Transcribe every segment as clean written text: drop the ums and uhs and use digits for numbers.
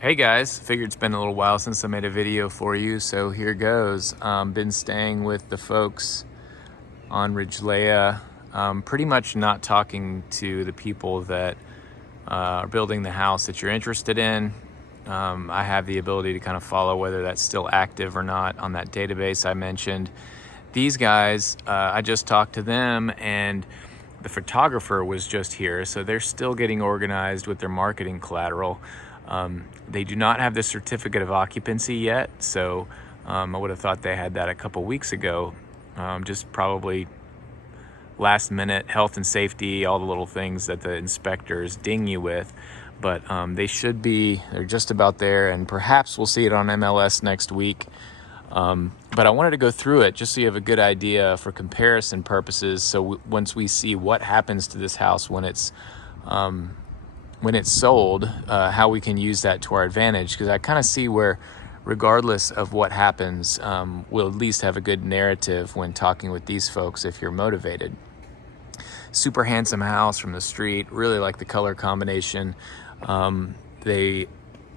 Hey guys, figured it's been a little while since I made a video for you, so here goes. Been staying with the folks on Ridgelea, pretty much not talking to the people that are building the house that you're interested in. I have the ability to kind of follow whether that's still active or not on that database I mentioned. These guys, I just talked to them, and the photographer was just here, so they're still getting organized with their marketing collateral. They do not have the certificate of occupancy yet, so I would have thought they had that a couple weeks ago. Just probably last minute health and safety, all the little things that the inspectors ding you with. But they're just about there, and perhaps we'll see it on MLS next week. But I wanted to go through it just so you have a good idea for comparison purposes. So once we see what happens to this house when it's sold, how we can use that to our advantage, because I kind of see where, regardless of what happens, we'll at least have a good narrative when talking with these folks if you're motivated. Super handsome house from the street, really like the color combination. They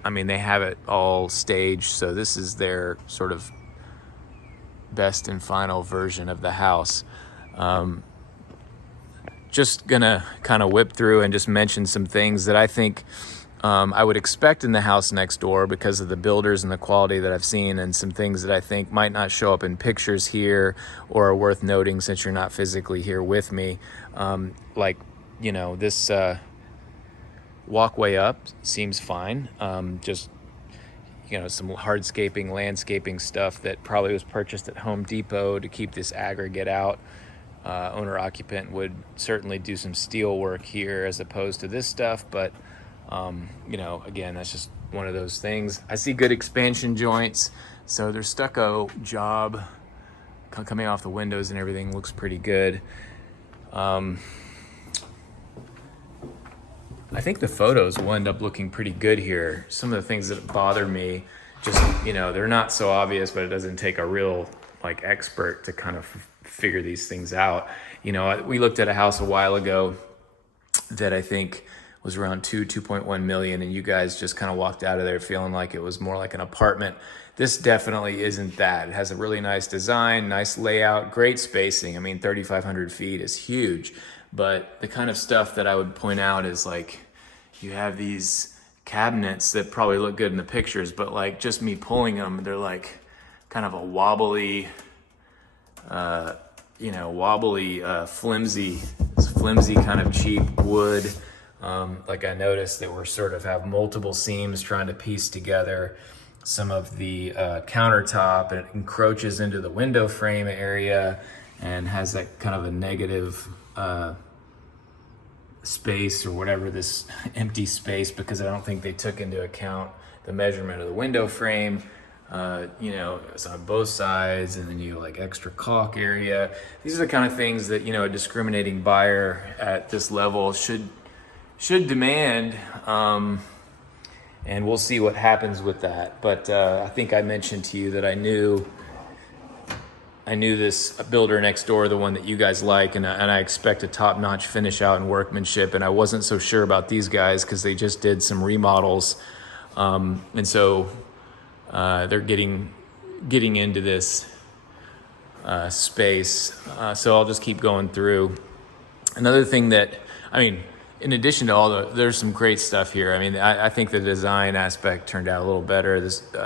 have it all staged, so this is their sort of best and final version of the house. Just gonna kind of whip through and just mention some things that I think I would expect in the house next door because of the builders and the quality that I've seen, and some things that I think might not show up in pictures here or are worth noting since you're not physically here with me. This walkway up seems fine. Some hardscaping, landscaping stuff that probably was purchased at Home Depot to keep this aggregate out. Owner-occupant would certainly do some steel work here as opposed to this stuff, but again, that's just one of those things. I see good expansion joints, so their stucco job coming off the windows and everything looks pretty good. I think the photos will end up looking pretty good here. Some of the things that bother me, they're not so obvious, but it doesn't take a real expert to kind of figure these things out. We looked at a house a while ago that I think was around 2.1 million, and you guys just kind of walked out of there feeling like it was more like an apartment. This definitely isn't that. It has a really nice design, nice layout, great spacing. 3,500 feet is huge, but the kind of stuff that I would point out is you have these cabinets that probably look good in the pictures, but just me pulling them, they're kind of a wobbly, flimsy kind of cheap wood. I noticed that we're sort of have multiple seams trying to piece together some of the countertop. It encroaches into the window frame area and has that kind of a negative space or whatever, this empty space, because I don't think they took into account the measurement of the window frame. It's on both sides, and then you extra caulk area. These are the kind of things that a discriminating buyer at this level should demand, and we'll see what happens with that. But I think I mentioned to you that I knew this builder next door, the one that you guys like, and I expect a top-notch finish out and workmanship, and I wasn't so sure about these guys because they just did some remodels, and so they're getting into this space. So I'll just keep going through. Another thing that, in addition to there's some great stuff here. I think the design aspect turned out a little better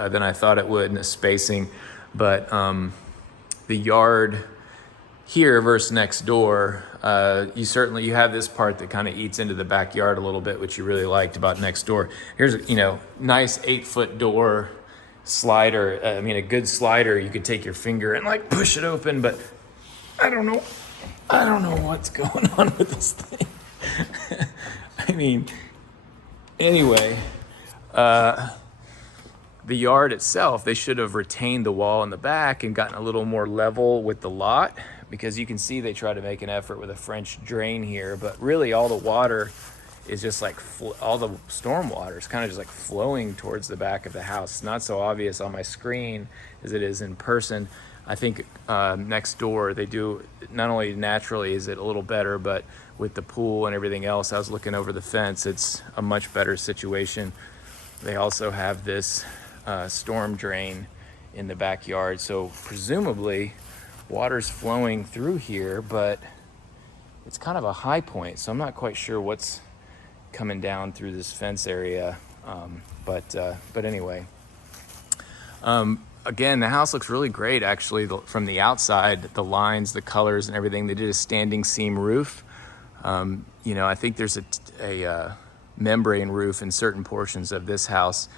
than I thought it would, in the spacing, but the yard here versus next door, you have this part that kind of eats into the backyard a little bit, which you really liked about next door. Here's nice 8-foot door slider. A good slider, you could take your finger and push it open, but I don't know what's going on with this thing. Anyway, the yard itself, they should have retained the wall in the back and gotten a little more level with the lot, because you can see they try to make an effort with a French drain here, but really all the water is just all the storm water is kind of just flowing towards the back of the house. It's not so obvious on my screen as it is in person. I think next door they do, not only naturally is it a little better, but with the pool and everything else, I was looking over the fence, it's a much better situation. They also have this storm drain in the backyard, so presumably water's flowing through here, but it's kind of a high point, so I'm not quite sure what's coming down through this fence area. But anyway, again, the house looks really great actually from the outside. The lines, the colors, and everything. They did a standing seam roof. You know, I think there's a membrane roof in certain portions of this house,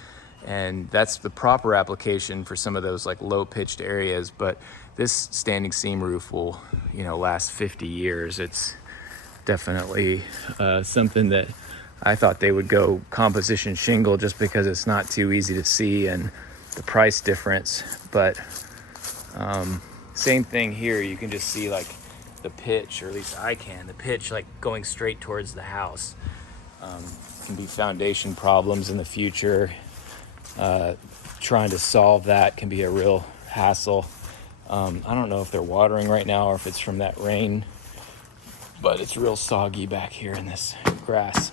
and that's the proper application for some of those like low pitched areas. But this standing seam roof will, you know, last 50 years. It's definitely something that I thought they would go composition shingle just because it's not too easy to see and the price difference. But same thing here. You can just see like the pitch, or at least I can, the pitch like going straight towards the house. Can be foundation problems in the future. Trying to solve that can be a real hassle. I don't know if they're watering right now or if it's from that rain, but it's real soggy back here in this grass.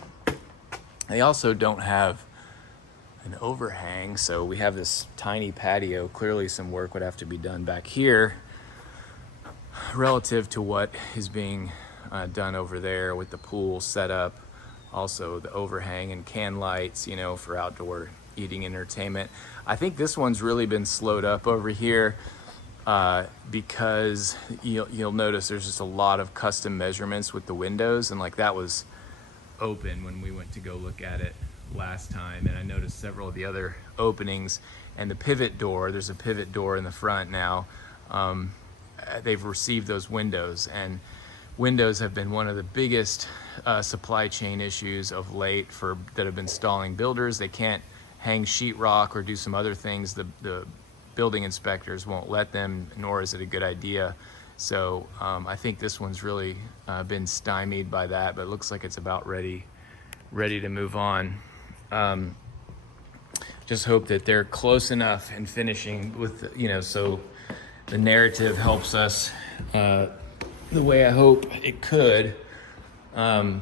They also don't have an overhang, so we have this tiny patio. Clearly some work would have to be done back here relative to what is being done over there with the pool set up. Also the overhang and can lights, you know, for outdoor eating entertainment. I think this one's really been slowed up over here because you'll notice there's just a lot of custom measurements with the windows, and like that was open when we went to go look at it last time, and I noticed several of the other openings. And the pivot door, there's a pivot door in the front now. They've received those windows, and windows have been one of the biggest supply chain issues of late that have been stalling builders. They can't hang sheetrock or do some other things. The building inspectors won't let them, nor is it a good idea. So I think this one's really been stymied by that, but it looks like it's about ready to move on. Just hope that they're close enough in finishing with, you know, so the narrative helps us the way I hope it could. I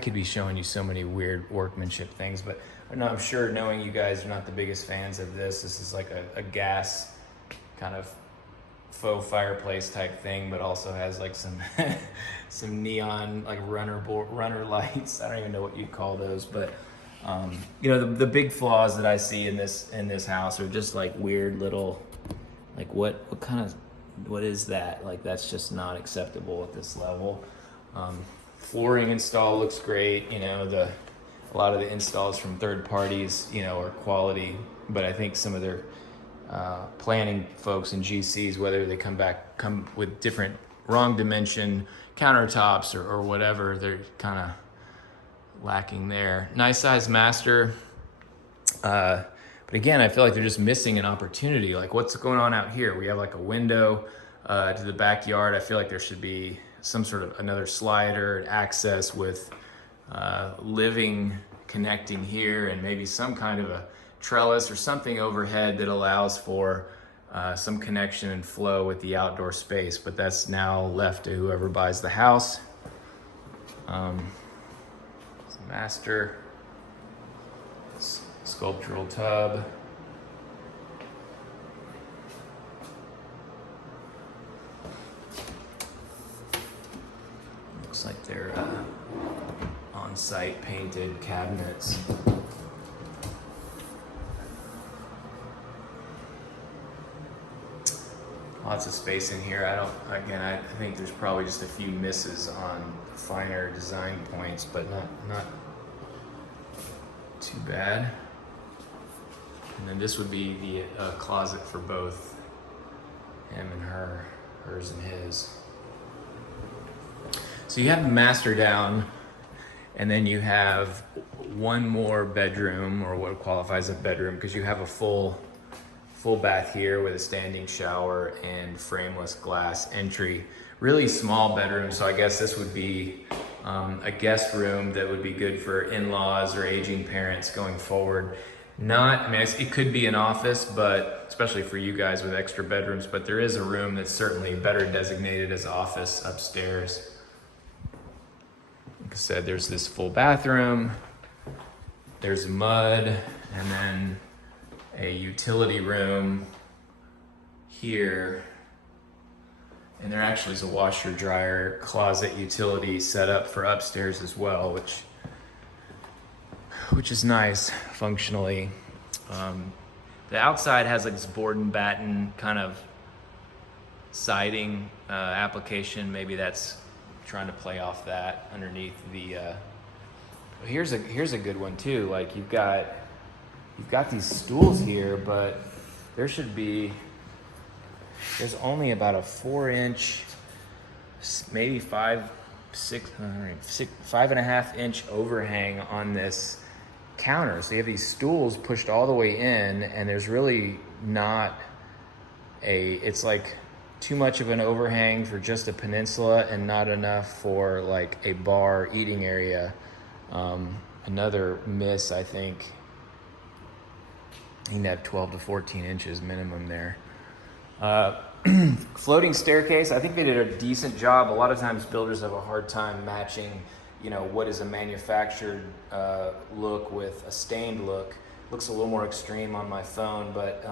could be showing you so many weird workmanship things, but I'm sure, knowing you guys are not the biggest fans of this. This is like a gas kind of faux fireplace type thing, but also has like some some neon like runner lights. I don't even know what you'd call those, but you know, the big flaws that I see in this house are just like weird little, like what is that? Like that's just not acceptable at this level. Flooring install looks great. You know, a lot of the installs from third parties, you know, are quality, but I think some of their planning folks and GCs, whether they come with different wrong dimension countertops or whatever, they're kind of lacking there. Nice size master. But again, I feel like they're just missing an opportunity. Like what's going on out here? We have like a window to the backyard. I feel like there should be some sort of another slider access with living connecting here, and maybe some kind of a trellis or something overhead that allows for some connection and flow with the outdoor space. But that's now left to whoever buys the house. It's a master sculptural tub. Looks like they're on-site painted cabinets. Lots of space in here. I think there's probably just a few misses on finer design points, but not too bad. And then this would be the closet for both him and her, hers and his. So you have the master down, and then you have one more bedroom, or what qualifies as a bedroom, because you have a full bath here with a standing shower and frameless glass entry. Really small bedroom, so I guess this would be a guest room that would be good for in-laws or aging parents going forward. It could be an office, but especially for you guys with extra bedrooms, but there is a room that's certainly better designated as office upstairs. Like I said, there's this full bathroom, there's mud, and then a utility room here. And there actually is a washer, dryer, closet utility set up for upstairs as well, which is nice functionally. The outside has like this board and batten kind of siding application. Maybe that's trying to play off that underneath the. Here's a good one too. Like you've got these stools here, but there's only about a 4-inch, maybe 5.5 inch overhang on this counter. So you have these stools pushed all the way in, and there's really not it's like too much of an overhang for just a peninsula and not enough for like a bar eating area. Another miss, I think. You can have 12 to 14 inches minimum there. Floating staircase, I think they did a decent job. A lot of times builders have a hard time matching, what is a manufactured look with a stained look. Looks a little more extreme on my phone, but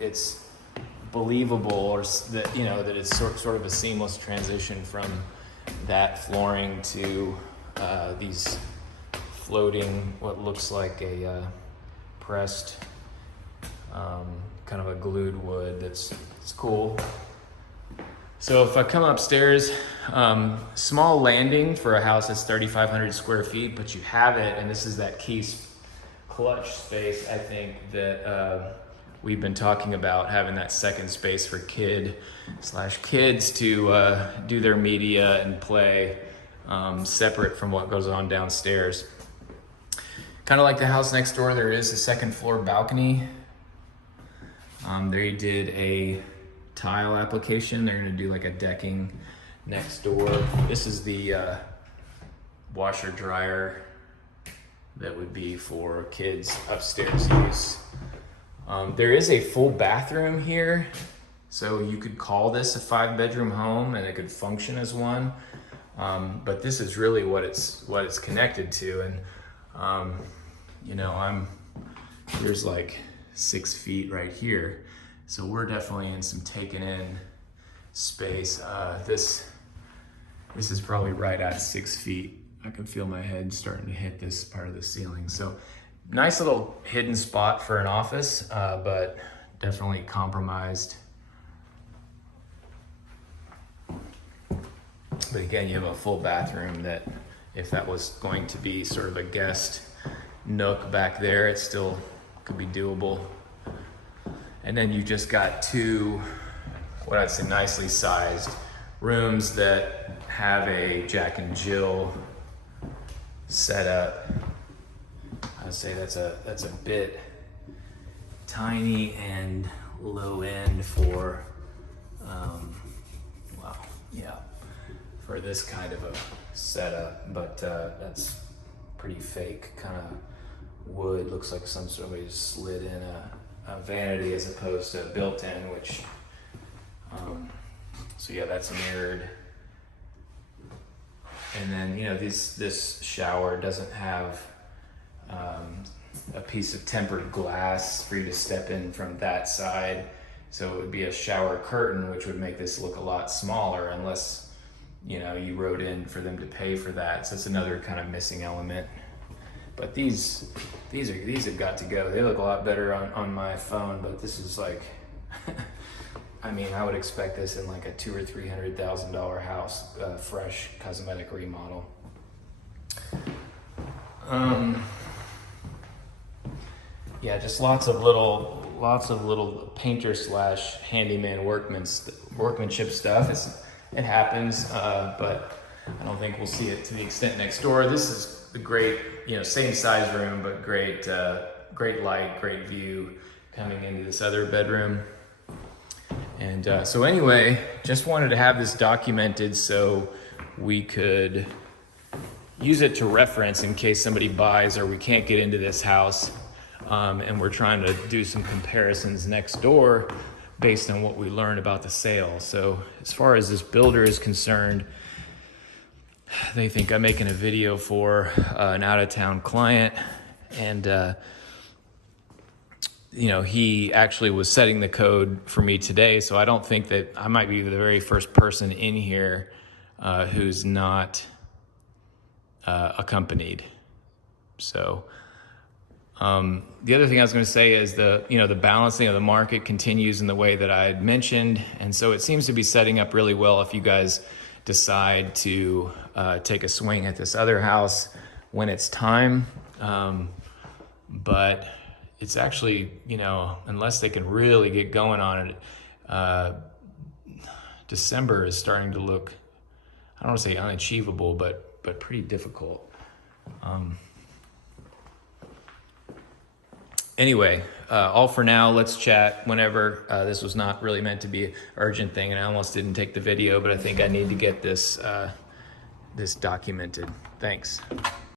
it's believable, or that that it's sort of a seamless transition from that flooring to these floating, what looks like a pressed kind of a glued wood. It's cool. So if I come upstairs, small landing for a house that's 3,500 square feet, but you have it, and this is that key clutch space, I think, that we've been talking about, having that second space for kids to do their media and play separate from what goes on downstairs. Kind of like the house next door, there is a second floor balcony. They did a tile application. They're gonna do like a decking next door. This is the washer dryer that would be for kids upstairs use. There is a full bathroom here, so you could call this a 5-bedroom home and it could function as one. But this is really what it's connected to, and there's like 6 feet right here, so we're definitely in some taken in space. This is probably right at 6 feet. I can feel my head starting to hit this part of the ceiling. So nice little hidden spot for an office, but definitely compromised. But again, you have a full bathroom that, if that was going to be sort of a guest nook back there, it still could be doable. And then you just got 2, what I'd say nicely sized rooms that have a Jack and Jill setup. I'd say that's a bit tiny and low end for for this kind of a setup, but that's pretty fake kind of wood. Looks like somebody just slid in a vanity as opposed to built-in, which so yeah, that's mirrored. And then this shower doesn't have a piece of tempered glass for you to step in from that side, so it would be a shower curtain, which would make this look a lot smaller unless you wrote in for them to pay for that. So it's another kind of missing element. But these have got to go. They look a lot better on my phone, but this is like I mean, I would expect this in like a $200,000 or $300,000 house, fresh cosmetic remodel. Yeah, just lots of little painter / handyman workmanship stuff. It happens, but I don't think we'll see it to the extent next door. This is the great, same size room, but great light, great view coming into this other bedroom. And so anyway, just wanted to have this documented so we could use it to reference in case somebody buys or we can't get into this house, and we're trying to do some comparisons next door based on what we learned about the sale. So as far as this builder is concerned, they think I'm making a video for an out-of-town client, And, you know, he actually was setting the code for me today. So I don't think that I might be the very first person in here who's not accompanied. So the other thing I was going to say is the balancing of the market continues in the way that I had mentioned. And so it seems to be setting up really well if you guys decide to take a swing at this other house when it's time. But it's actually, you know, unless they can really get going on it, December is starting to look, I don't want to say unachievable, but pretty difficult. Anyway, all for now. Let's chat whenever. This was not really meant to be an urgent thing, and I almost didn't take the video, but I think I need to get this this documented. Thanks.